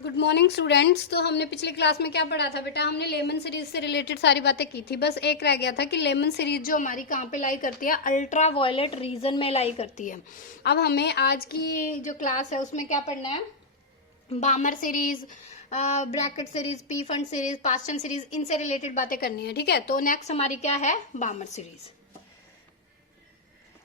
Good morning students. तो हमने पिछली क्लास में क्या पढ़ा था बेटा? हमने लेमन सीरीज से रिलेटेड सारी बातें की थी। बस एक रह गया था कि लेमन सीरीज जो हमारी कहाँ पे लाई करती है, अल्ट्रा वायलेट रीजन में लाई करती है। अब हमें आज की जो क्लास है उसमें क्या पढ़ना है? बामर series, Brackett series, P fund series, Paschen series, इनसे रिलेटेड बातें करनी है। ठीक है, तो नेक्स्ट हमारी क्या है? बामर सीरीज।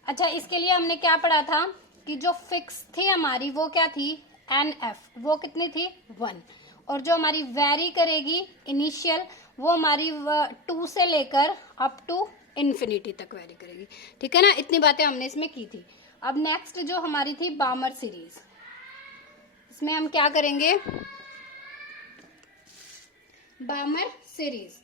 अच्छा, इसके लिए हमने क्या पढ़ा था कि जो फिक्स थी हमारी वो क्या थी? N F. वो कितनी थी? 1। और जो हमारी वेरी करेगी इनिशियल, वो हमारी 2 से लेकर अप टू इन्फिनिटी तक वेरी करेगी। ठीक है ना, इतनी बातें हमने इसमें की थी। अब नेक्स्ट जो हमारी थी बामर सीरीज, इसमें हम क्या करेंगे? बामर सीरीज,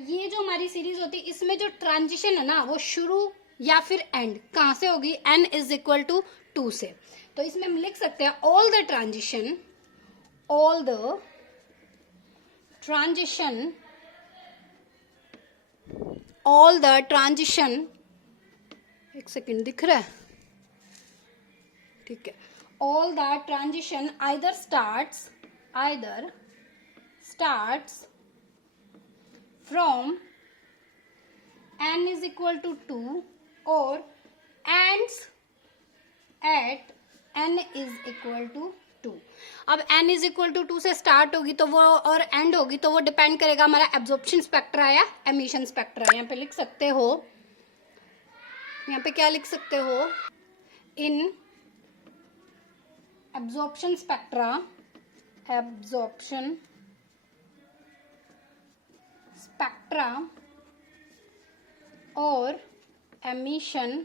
ये जो हमारी सीरीज होती है इसमें जो ट्रांजिशन है ना वो शुरू या फिर एंड कहां से होगी? n इज इक्वल टू 2 से। तो इसमें हम लिख सकते हैं ऑल द ट्रांजिशन एक सेकेंड, दिख रहा है? ठीक है। All the transition either starts from n is equal to 2 और ends at n is equal to 2। अब n is equal to 2 से स्टार्ट होगी तो वो और एंड होगी तो वो डिपेंड करेगा हमारा एब्जॉर्प्शन स्पेक्ट्रा या एमिशन स्पेक्ट्रा। यहाँ पे लिख सकते हो, यहाँ पे क्या लिख सकते हो? इन एब्जॉर्प्शन स्पेक्ट्रा और एमिशन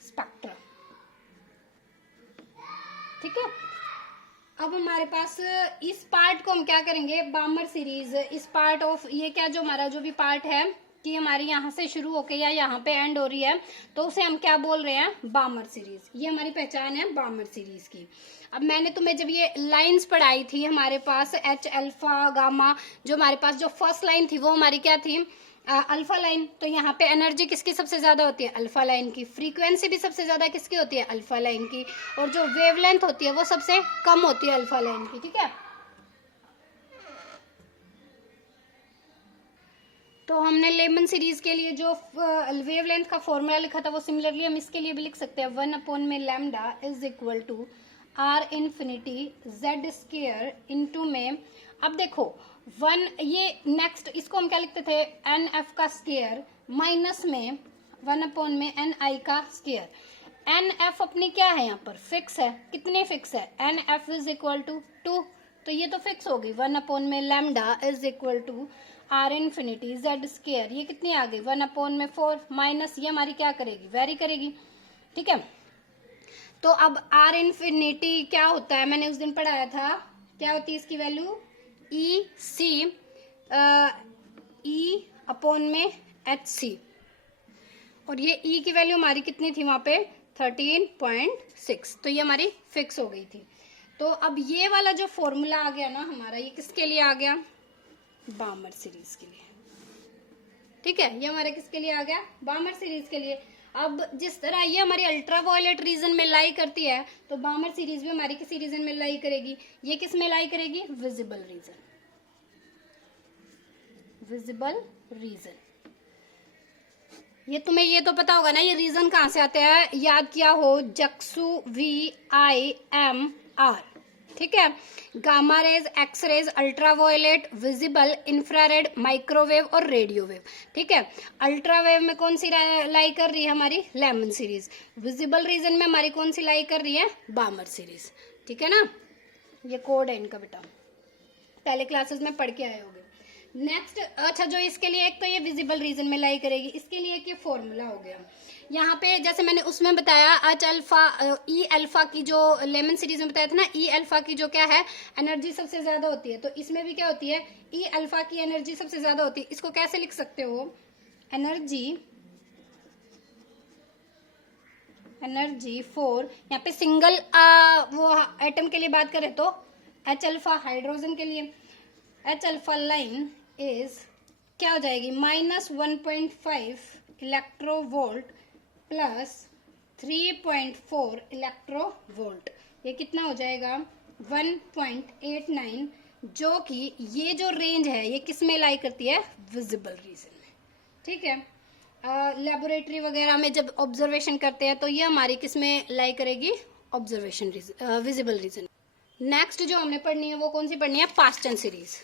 स्पेक्ट्रा। ठीक है। अब हमारे पास इस पार्ट को हम क्या करेंगे? बामर सीरीज, इस पार्ट ऑफ ये क्या जो हमारा जो भी पार्ट है कि हमारी यहाँ से शुरू होके या यहाँ पे एंड हो रही है तो उसे हम क्या बोल रहे हैं? बामर सीरीज। ये हमारी पहचान है बामर सीरीज की। अब मैंने तुम्हें जब ये लाइंस पढ़ाई थी, हमारे पास एच अल्फा गामा, जो हमारे पास जो फर्स्ट लाइन थी वो हमारी क्या थी? Alpha line. तो यहाँ पे एनर्जी किसकी सबसे ज्यादा होती है? अल्फा लाइन की। फ्रीक्वेंसी भी सबसे ज्यादा किसकी होती है? अल्फा लाइन की। और जो वेवलेंथ होती है वो सबसे कम होती है अल्फा लाइन की। ठीक है, तो हमने लेमन सीरीज के लिए जो वेवलेंथ का फॉर्मूला लिखा था वो सिमिलरली हम इसके लिए भी लिख सकते हैं। 1 में lambda is equal to R infinity Z square into में। अब देखो 1, ये नेक्स्ट इसको हम क्या लिखते थे? एन एफ का स्क्वायर माइनस में 1 में एन आई का स्क्वायर। एन एफ अपनी क्या है? यहाँ पर फिक्स है। कितनी फिक्स है? N F is equal to 2, तो ये तो फिक्स होगी। 1 में lambda is equal to R infinity Z square, ये कितनी आ गई? 1 में 4 माइनस ये हमारी क्या करेगी? वेरी करेगी। ठीक है, तो अब आर इन्फिनिटी क्या होता है? मैंने उस दिन पढ़ाया था, क्या होती है इसकी वैल्यू? ई सी ई अपॉन में एच सी। और ये ई की वैल्यू हमारी कितनी थी वहां पे? 13.6। तो ये हमारी फिक्स हो गई थी। तो अब ये वाला जो फॉर्मूला आ गया ना हमारा, ये किसके लिए आ गया? बामर सीरीज के लिए। ठीक है, ये हमारे किसके लिए आ गया? बामर सीरीज के लिए। अब जिस तरह ये हमारी अल्ट्रा वायलेट रीजन में लाई करती है तो बामर सीरीज भी हमारी किसी रीजन में लाई करेगी। ये किस में लाई करेगी? Visible region. ये तुम्हें ये तो पता होगा ना, ये रीजन कहां से आते हैं? याद किया हो, जक्सू VIMR। ठीक है, gamma rays, X rays, ultra violet, visible, infrared, microwave और रेडियो वेव। ठीक है, अल्ट्रावेव में कौन सी लाई कर रही है? हमारी लेमन सीरीज। विजिबल रीजन में हमारी कौन सी लाई कर रही है? बामर सीरीज। ठीक है ना, ये कोड है इनका बेटा, पहले क्लासेस में पढ़ के आए होंगे। नेक्स्ट, अच्छा जो इसके लिए एक तो ये विजिबल रीजन में लाई करेगी, इसके लिए एक ये फॉर्मूला हो गया। यहाँ पे जैसे मैंने उसमें बताया एच अल्फा ई अल्फा की, जो लेमन सीरीज में बताया था ना, ई अल्फा की जो क्या है एनर्जी सबसे ज्यादा होती है, तो इसमें भी क्या होती है? ई अल्फा की एनर्जी सबसे ज्यादा होती है। इसको कैसे लिख सकते हो? एनर्जी फॉर, यहाँ पे सिंगल वो एटम के लिए बात करें तो एच अल्फा हाइड्रोजन के लिए, एच अल्फा लाइन इज क्या हो जाएगी? -1.5 इलेक्ट्रोवोल्ट प्लस 3.4 इलेक्ट्रोवोल्ट। ये कितना हो जाएगा? 1.89, जो कि ये जो रेंज है ये किस में लाई करती है, विजिबल रीजन में। ठीक है, लेबोरेटरी वगैरह में जब ऑब्जर्वेशन करते हैं तो ये हमारी किस में लाई करेगी, observation region, visible region. Next जो हमने पढ़नी है वो कौन सी पढ़नी है, पास्ट टेंस सीरीज।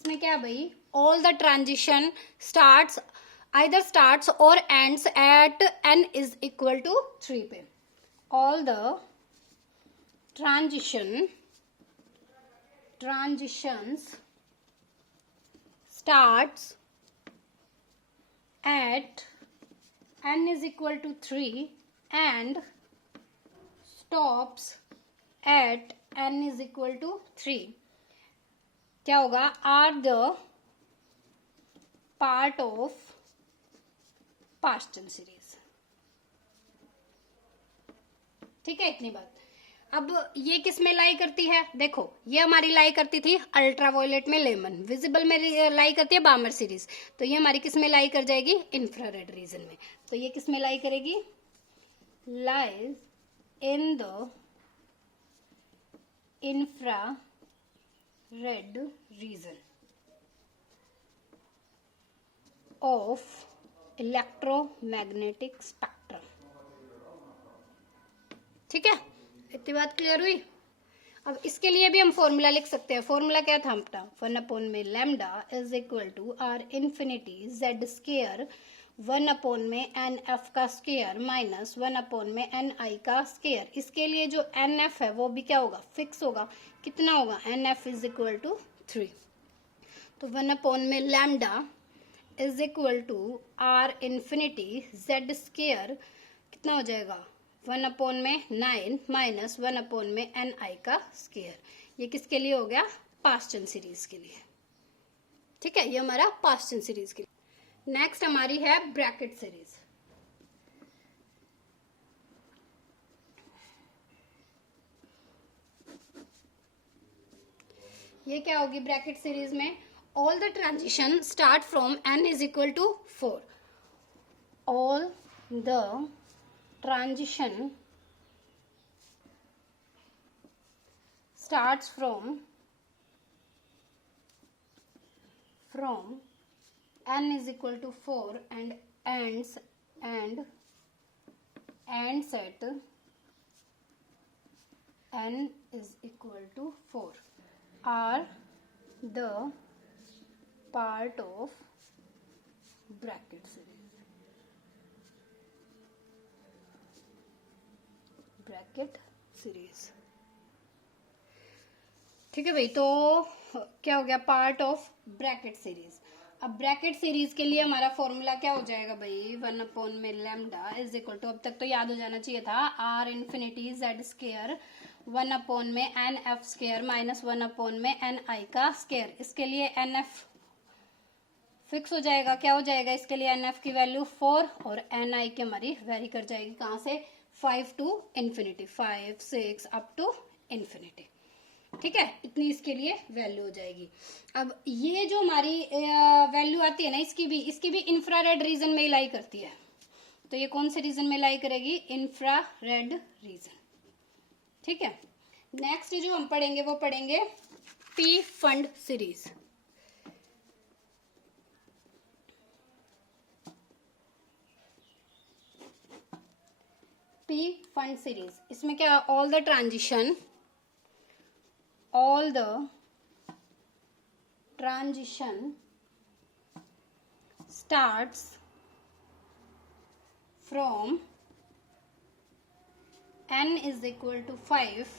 इसमें क्या भाई, all the transition starts either starts और ends at n is equal to 3 पे। All the transitions starts at n is equal to 3 and stops at n is equal to 3। क्या होगा, are the part of past tense series. ठीक है, इतनी बात। अब ये किस में लाई करती है, देखो ये हमारी लाई करती थी अल्ट्रावायलेट में लेमन, विजिबल में लाई करती है बामर सीरीज, तो ये हमारी किस में लाई कर जाएगी, इंफ्रारेड रीजन में। तो ये किस में लाई करेगी, lies in the infrared reason of electromagnetic spectrum. ठीक है, इतनी बात क्लियर हुई। अब इसके लिए भी हम फॉर्मूला लिख सकते हैं। फॉर्मूला क्या था अपना, 1 में lambda is equal to R infinity Z square 1 में एन एफ का स्केयर माइनस 1 में एन आई का स्केयर। इसके लिए जो एन एफ है वो भी क्या होगा, फिक्स होगा। कितना होगा, N F is equal to 3। तो 1 में lambda is equal to R infinity Z square कितना हो जाएगा, 1 में 9 माइनस 1 में एन आई का स्केयर। ये किसके लिए हो गया, पास्ट टेंस सीरीज के लिए। ठीक है, ये हमारा पास्ट टेंस सीरीज के लिए। नेक्स्ट हमारी है ब्रैकेट सीरीज। ये क्या होगी ब्रैकेट सीरीज में, all the transition start from n is equal to 4। All the transition starts from n is equal to 4 and ends at n is equal to 4 are the part of bracket series। Brackett series. ठीक है भाई, तो क्या हो गया, part of Brackett series. अब Brackett series के लिए हमारा फॉर्मूला क्या हो जाएगा भाई, 1 में लैम्डा इज इक्वल टू, अब तक तो याद हो जाना चाहिए था, आर इन्फिनिटी जेड स्केयर 1 में एन एफ स्केयर माइनस 1 में एन आई का स्केयर। इसके लिए एन एफ फिक्स हो जाएगा, क्या हो जाएगा, इसके लिए एन एफ की वैल्यू 4 और एन आई की हमारी वेरी कर जाएगी कहाँ से, 5 to infinity, 5 6 up to infinity. ठीक है, इतनी इसके लिए वैल्यू हो जाएगी। अब ये जो हमारी वैल्यू आती है ना, इसकी भी इंफ्रारेड रीजन में लाई करती है। तो ये कौन से रीजन में लाई करेगी, इंफ्रारेड रीजन। ठीक है, नेक्स्ट जो हम पढ़ेंगे वो पढ़ेंगे P fund series. P fund series, इसमें क्या, all the transition starts from n is equal to 5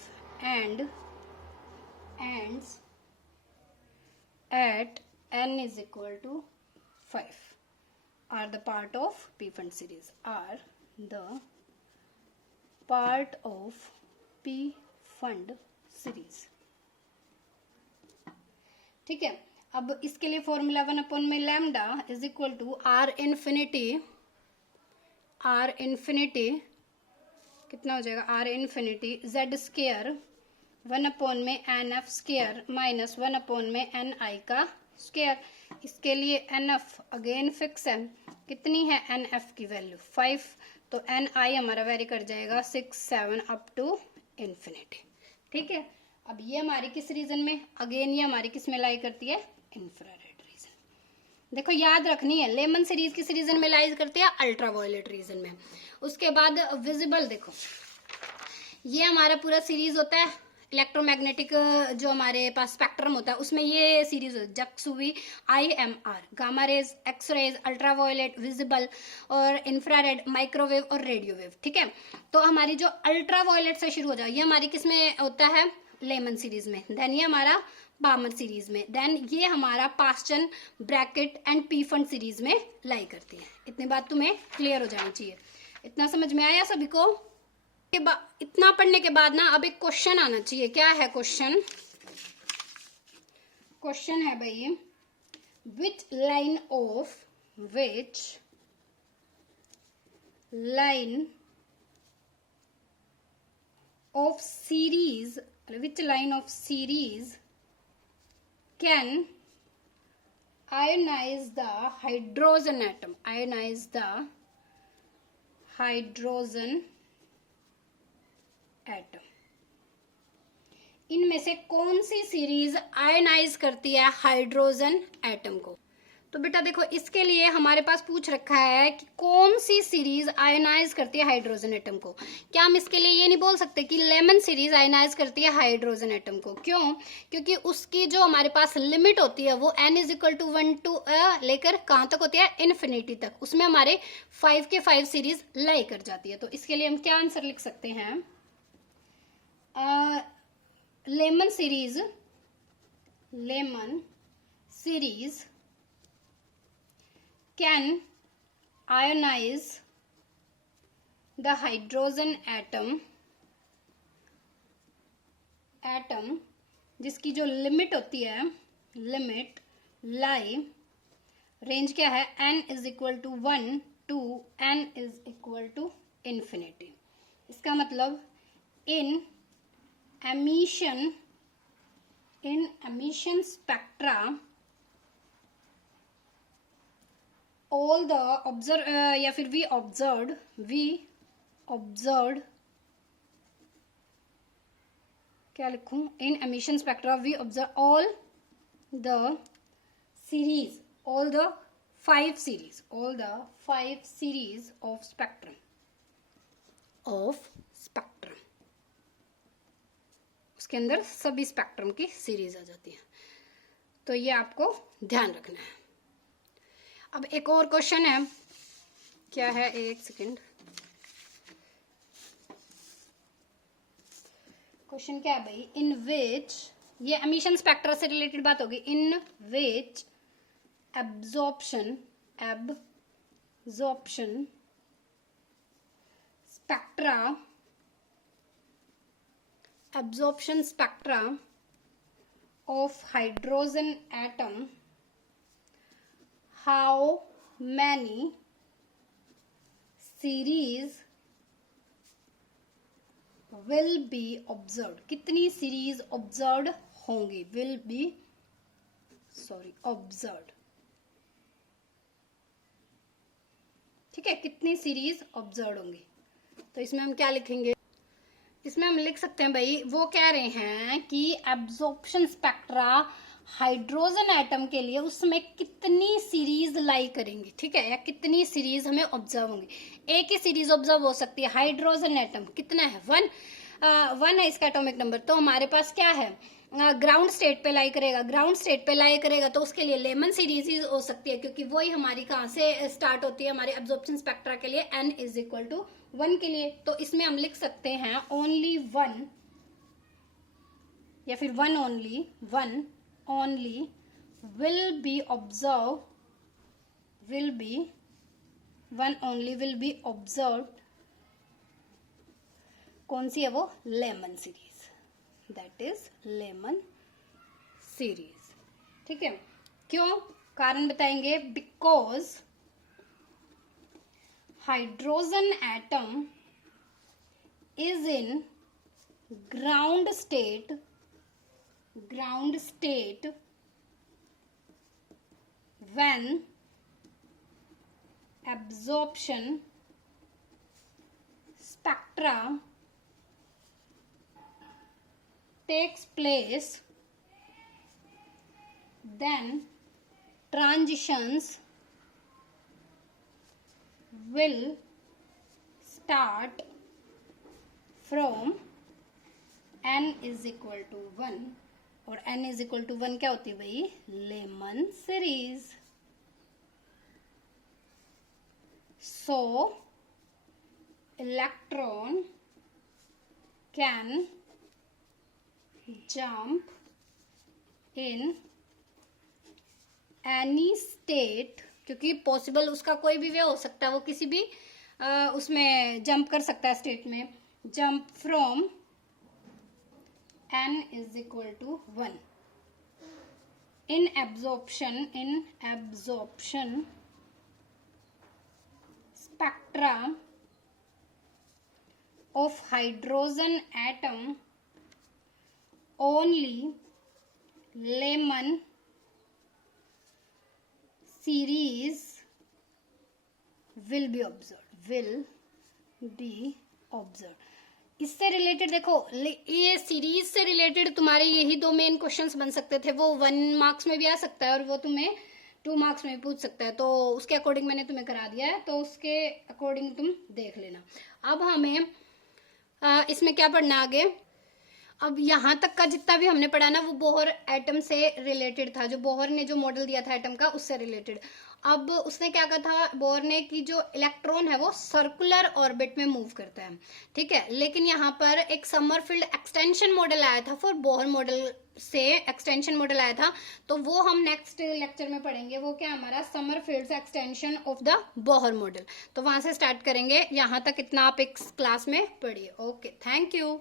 and ends at n is equal to 5 are the part of P fund series, are the part of P fund series। ठीक है, अब इसके लिए formula 1 में lambda is equal to R infinity कितना हो जाएगा, are infinity Z square 1 में एन एफ स्केयर माइनस 1 में एन आई का स्क्वायर। इसके लिए NF अगेन फिक्स है, कितनी है NF की वैल्यू 5, तो NI हमारा वेरी कर जाएगा 6 7 अप टू इन्फिनिटी। ठीक है, अब ये हमारी किस रीजन में, अगेन ये हमारी किस में लाई करती है, इंफ्रारेड रीजन। देखो याद रखनी है, लेमन सीरीज किस रीजन में लाई करती है, अल्ट्रावायलेट रीजन में। उसके बाद विजिबल, देखो ये हमारा पूरा सीरीज होता है इलेक्ट्रोमैग्नेटिक, जो हमारे पास स्पेक्ट्रम होता है उसमें ये सीरीज होती है, जक्सुवी, IMR, gamma rays, X rays, ultraviolet, visible और इंफ्रारेड, माइक्रोवेव और रेडियो वेव। ठीक है, तो हमारी जो अल्ट्रावायलेट से शुरू हो जाए ये हमारी किस में होता है, लेमन सीरीज में। देन ये हमारा बामर सीरीज में, देन ये हमारा पास्चन, ब्रैकेट एंड पीफंड सीरीज में लाई करती है। इतनी बात तुम्हें क्लियर हो जानी चाहिए। इतना समझ में आया सभी को? इतना पढ़ने के बाद ना अब एक क्वेश्चन आना चाहिए। क्या है क्वेश्चन? क्वेश्चन है भाई, which line of series can ionize the hydrogen atom, इनमें से कौन सी सीरीज आयनाइज करती है हाइड्रोजन एटम को? तो बेटा देखो, इसके लिए हमारे पास पूछ रखा है कि कौन सी सीरीज आयनाइज करती है हाइड्रोजन एटम को। क्या हम इसके लिए ये नहीं बोल सकते कि लेमन सीरीज आयनाइज करती है हाइड्रोजन एटम को? क्यों? क्योंकि उसकी जो हमारे पास लिमिट होती है वो n=1 टू लेकर कहाँ तक होती है, इन्फिनिटी तक। उसमें हमारे 5 के 5 सीरीज लाई कर जाती है। तो इसके लिए हम क्या आंसर लिख सकते हैं, Lyman series can ionize the hydrogen atom जिसकी जो लिमिट होती है, लिमिट लाई, रेंज क्या है, n=1 टू n=infinity। इसका मतलब इन emission spectra all the या फिर we observed क्या लिखूं, in emission spectra we observe all the 5 series of spectrum उसके अंदर सभी स्पेक्ट्रम की सीरीज आ जाती है। तो ये आपको ध्यान रखना है। अब एक और क्वेश्चन है, क्या है, एक सेकेंड, क्वेश्चन क्या है भाई, इन विच, ये एमिशन स्पेक्ट्रा से रिलेटेड बात होगी, इन विच absorption spectra of hydrogen atom, how many series will be observed, कितनी सीरीज ऑब्जर्व होंगी, observed। ठीक है, कितनी सीरीज ऑब्जर्व होंगी। तो इसमें हम क्या लिखेंगे, इसमें हम लिख सकते हैं भाई, वो कह रहे हैं कि एब्जॉर्प्शन स्पेक्ट्रा हाइड्रोजन एटम के लिए उसमें कितनी सीरीज लाई करेंगे। ठीक है, या कितनी सीरीज हमें ऑब्जर्व होंगी। एक ही सीरीज ऑब्जर्व हो सकती है, हाइड्रोजन एटम कितना है, 1 है इसका एटॉमिक नंबर। तो हमारे पास क्या है, ग्राउंड स्टेट पे लाई करेगा, तो उसके लिए लेमन सीरीज हो सकती है, क्योंकि वही हमारी कहाँ से स्टार्ट होती है, हमारे एब्जॉर्प्शन स्पेक्ट्रा के लिए n=1 के लिए। तो इसमें हम लिख सकते हैं ओनली 1 या फिर 1 only will be observed, कौन सी है वो, Lyman series, that is Lyman series. ठीक है, क्यों, कारण बताएंगे, because hydrogen atom is in ground state when absorption spectra takes place, then transitions will start from n is equal to 1, और n is equal to 1 क्या होती है भाई? Lyman series. So electron can jump in any state, क्योंकि possible उसका कोई भी वे हो सकता है, वो किसी भी उसमें जंप कर सकता है स्टेट में. Jump from n is equal to 1. In absorption spectra of hydrogen atom, only Lyman series will be observed. इससे रिलेटेड देखो, ये सीरीज से रिलेटेड तुम्हारे यही दो मेन क्वेश्चंस बन सकते थे. वो 1 मार्क्स में भी आ सकता है और वो तुम्हें 2 मार्क्स में भी पूछ सकता है. तो उसके अकॉर्डिंग मैंने तुम्हें करा दिया है, तो उसके अकॉर्डिंग तुम देख लेना. अब हमें इसमें क्या पढ़ना आगे. अब यहाँ तक का जितना भी हमने पढ़ा ना, वो बोहर एटम से रिलेटेड था. जो बोहर ने जो मॉडल दिया था एटम का, उससे रिलेटेड. अब उसने क्या कहा था बोहर ने कि जो इलेक्ट्रॉन है वो सर्कुलर ऑर्बिट में मूव करता है, ठीक है. लेकिन यहाँ पर एक समरफील्ड एक्सटेंशन मॉडल आया था. फॉर बोहर मॉडल से एक्सटेंशन मॉडल आया था, तो वो हम नेक्स्ट लेक्चर में पढ़ेंगे. वो क्या हमारा Sommerfeld extension of the Bohr model. तो वहां से स्टार्ट करेंगे. यहाँ तक इतना आप एक क्लास में पढ़िए. Okay, thank you.